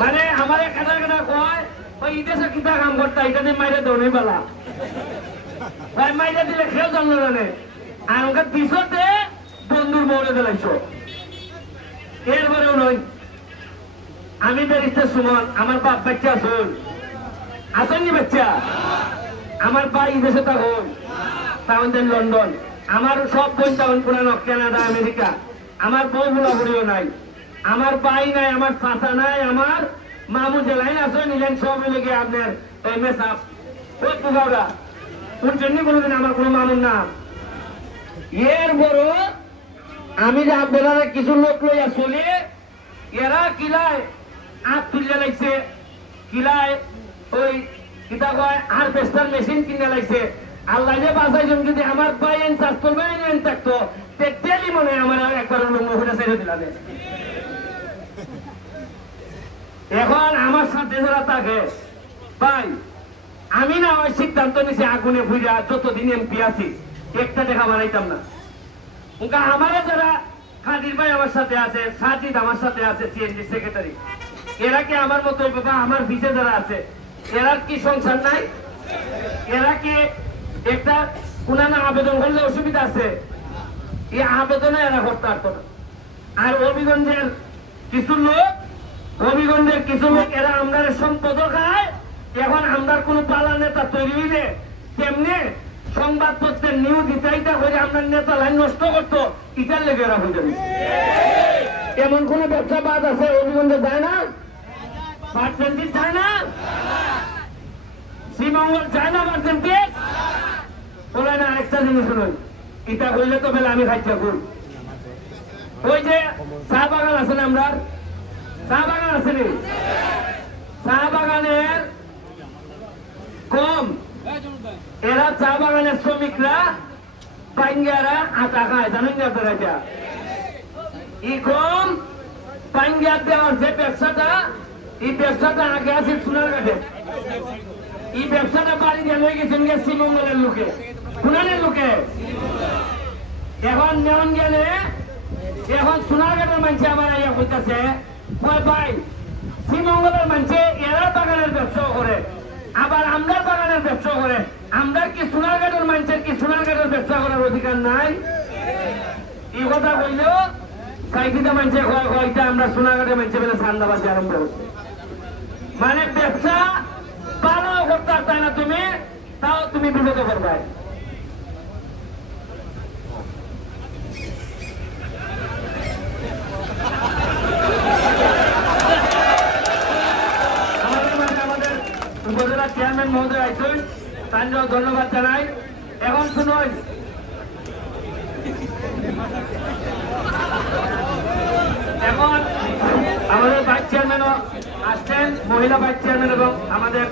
মানে আমার কাটা কাটা কয় ওই ইদেশে কিতা কাম করতা এটা দিয়ে মাইরে দৌড়ে বেলা ভাই মাইরে দিলে খেয়েও জানলো জানে আর ওকে পিছতে বন্ধুর বউরে দিলাইছো এরপরেও নয় আমি বেরিস্টার সুমন আমার বাপ বাচ্চা শুন আসেননি বাচ্চা আমার ভাই দেশে তখন তাহলে লন্ডন আমার সব বোন তখন পুরানো কানাডা আমেরিকা আমার বউ বুড়াবুড়িও নাই আমার ভাই নাই আমার চাচা নাই আমার মামু জেলাইন আছে নিলেন সব মিলে গিয়ে আপনার এই মেসাপ ওই পুগাওরা কোন জন্য কোনোদিন আমার কোনো মামুর নাম এর বড় আমি যে আপনারা কিছু লোক লইয়া চলে এরা কিলায় আট তুলে লাগছে কিলায় ওই কিতা কয় হারভেস্টার মেশিন কিনে লাগছে আল্লাহ যে বাঁচাইছেন যদি আমার ভাই এন চাষ করবে এন থাকতো তেলি মনে আমার একবার মহিলা ছেড়ে দিলাম এখন আমার সাথে যারা থাকে ভাই আমি না ওই সিদ্ধান্ত নিছি আগুনে ভুইরা যতদিন এমপি আছি একটা টাকা বানাইতাম না আমারে যারা খাদির ভাই আমার সাথে আছে সাজিদ আমার সাথে আছে সিএনজি সেক্রেটারি এরা কি আমার মতো বাবা আমার ভিসে যারা আছে এরা কি সংসার নাই এরা কি একটা কোনানা আবেদন করলে অসুবিধা আছে এই আবেদনে এরা করতে পারতো না আর হবিগঞ্জের কিছু লোক এরা আমরা সম্পদ খায় এখন আমরা কোন পালা নেতা তৈরি হইলে তেমনি সংবাদপত্রের নিউজ ইত্যাদিটা করে আমরা নেতা লাইন নষ্ট করতো ইটার লেগে এরা হয়ে যাবে এমন কোন ব্যবসা বাদ আছে হবিগঞ্জে যায় না পার্সেন্টেজ যায় না শ্রীমঙ্গল যায় না পার্সেন্টেজ বলে না আরেকটা জিনিস নয় এটা হইলে তো বেলা আমি খাইতে থাকুন ওই যে চা বাগান আছে না আমরা চা বাগান আছে নি চা বাগানের কম এরা চা বাগানের শ্রমিকরা পাইঙ্গারা আটা খায় জানেন না আপনারা এটা ই কম পাইঙ্গার দেওয়ার যে ব্যবসাটা এই ব্যবসাটা আগে আছে সোনারঘাটে এই ব্যবসাটা বাড়ি দিয়ে লয়ে গেছেন শ্রীমঙ্গলের লোকে খুনানের লোকে এখন নেওয়ান গেলে এখন সোনারঘাটের মানুষ আবার ইয়া হইতেছে ভাই শ্রীমঙ্গলের মানুষে এরা বাগানের ব্যবসা করে আবার আমরা বাগানের ব্যবসা করে আমরা কি সোনারঘাটের মানুষের কি সোনারঘাটের ব্যবসা করার অধিকার নাই এই কথা বললেও সাইকিটা মানুষের এটা আমরা সোনারঘাটের মানুষের বেলা সান্দাবাজি আরম্ভ হচ্ছে মানে ব্যবসা ভালো করতে পারতাই না তুমি তাও তুমি বিপদে করবে উপজেলা চেয়ারম্যান মহোদয় আইসুন তার ধন্যবাদ জানাই এখন শুনুন এখন আমাদের ভাইস চেয়ারম্যানও আসছেন মহিলা ভাইস চেয়ারম্যান এবং আমাদের